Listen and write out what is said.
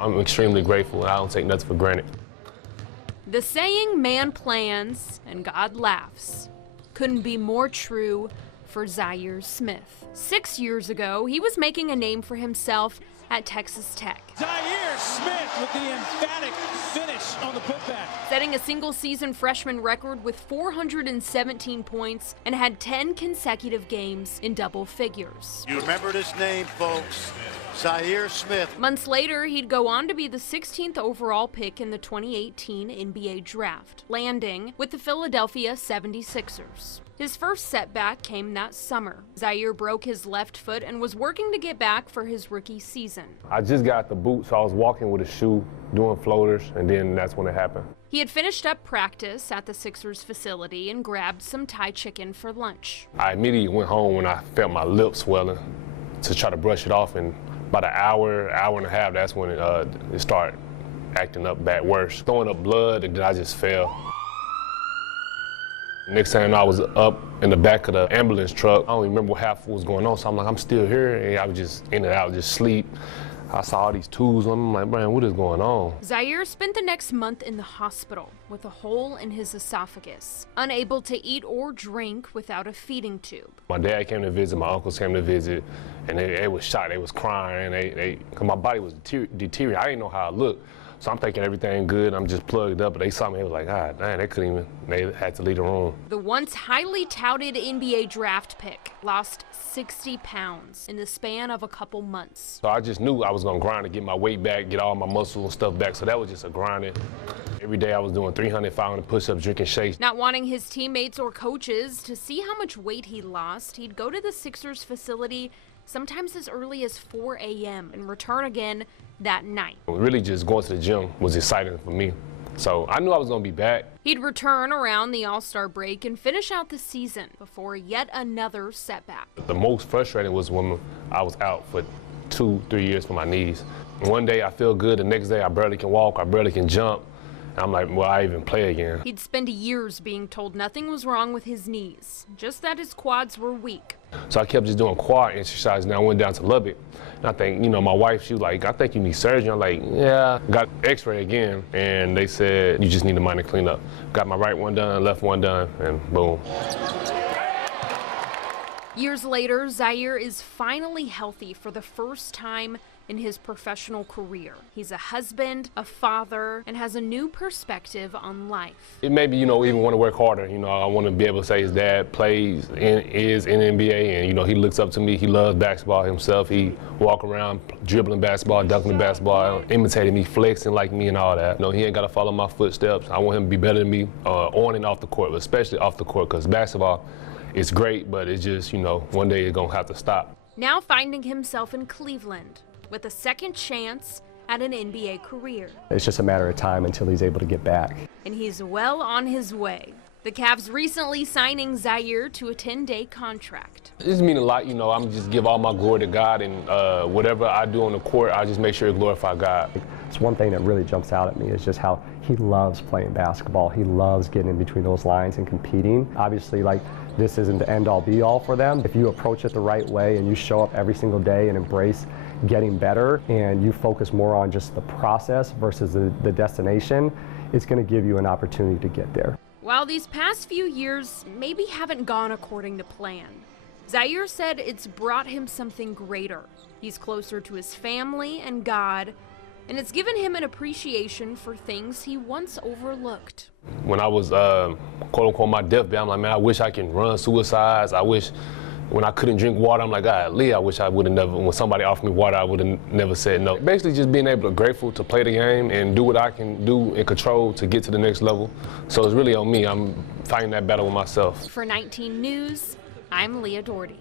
I'm extremely grateful, and I don't take nothing for granted. The saying, man plans and God laughs, couldn't be more true for Zhaire Smith. 6 years ago, he was making a name for himself at Texas Tech. Zhaire Smith with the emphatic finish on the putback. Setting a single-season freshman record with 417 points and had 10 consecutive games in double figures. You remember this name, folks. Zhaire Smith. Months later, he'd go on to be the 16th overall pick in the 2018 NBA draft, landing with the Philadelphia 76ers. His first setback came that summer. Zhaire broke his left foot and was working to get back for his rookie season. I just got the boot, so I was walking with a shoe, doing floaters, and then that's when it happened. He had finished up practice at the Sixers facility and grabbed some Thai chicken for lunch. I immediately went home when I felt my lips swelling to try to brush it off, and about an hour and a half, that's when it started acting up bad, worse. Throwing up blood, and then I just fell. Next time I was up in the back of the ambulance truck. I don't even remember what half was going on, so I'm like, I'm still here, and I was just in and out, just sleep. I saw all these tools on me. I'm like, man, what is going on? Zhaire spent the next month in the hospital with a hole in his esophagus, unable to eat or drink without a feeding tube. My dad came to visit, my uncles came to visit, and they was shocked. They was crying. Cause my body was deteriorating. I didn't know how I looked. So I'm thinking everything good, I'm just plugged up, but they saw me, they was like, ah, man, they had to leave the room. The once highly touted NBA draft pick lost 60 pounds in the span of a couple months. So I just knew I was gonna grind to get my weight back, get all my muscle and stuff back, so that was just a grinding. Every day I was doing 300, 500 push-ups, drinking shakes. Not wanting his teammates or coaches to see how much weight he lost, he'd go to the Sixers facility sometimes as early as 4 a.m. and return again that night. Really just going to the gym was exciting for me. So I knew I was gonna be back. He'd return around the All-Star break and finish out the season before yet another setback. The most frustrating was when I was out for 2-3 years for my knees. One day I feel good, the next day I barely can walk, I barely can jump. I'm like, will I even play again? He'd spend years being told nothing was wrong with his knees, just that his quads were weak. So I kept just doing quad exercises, and I went down to Lubbock. And I think, you know, my wife, she was like, I think you need surgery. I'm like, yeah. Got x-ray again, and they said, you just need a minor cleanup. Got my right one done, left one done, and boom. Years later, Zhaire is finally healthy for the first time in his professional career. He's a husband, a father, and has a new perspective on life. It made me, you know, even want to work harder. You know, I want to be able to say his dad is in the NBA, and, you know, he looks up to me. He loves basketball himself. He walk around dribbling basketball, dunking the basketball, imitating me, flexing like me and all that. You know, he ain't got to follow my footsteps. I want him to be better than me on and off the court, but especially off the court, because basketball is great, but it's just, you know, one day it's going to have to stop. Now finding himself in Cleveland with a second chance at an NBA career. It's just a matter of time until he's able to get back. And he's well on his way. The Cavs recently signing Zhaire to a 10-day contract. It just means a lot, you know. I'm just give all my glory to God, and whatever I do on the court, I just make sure to glorify God. It's one thing that really jumps out at me is just how he loves playing basketball. He loves getting in between those lines and competing. Obviously, like, this isn't the end-all be-all for them. If you approach it the right way and you show up every single day and embrace getting better, and you focus more on just the process versus the destination, it's going to give you an opportunity to get there. While these past few years maybe haven't gone according to plan, Zhaire said it's brought him something greater. He's closer to his family and God, and it's given him an appreciation for things he once overlooked. When I was, quote-unquote, my deathbed, I'm like, man, I wish I can run suicides. I wish when I couldn't drink water, I'm like, golly, I wish I would have never, when somebody offered me water, I would have never said no. Basically just being able to grateful to play the game and do what I can do and control to get to the next level. So it's really on me. I'm fighting that battle with myself. For 19 News, I'm Leah Doherty.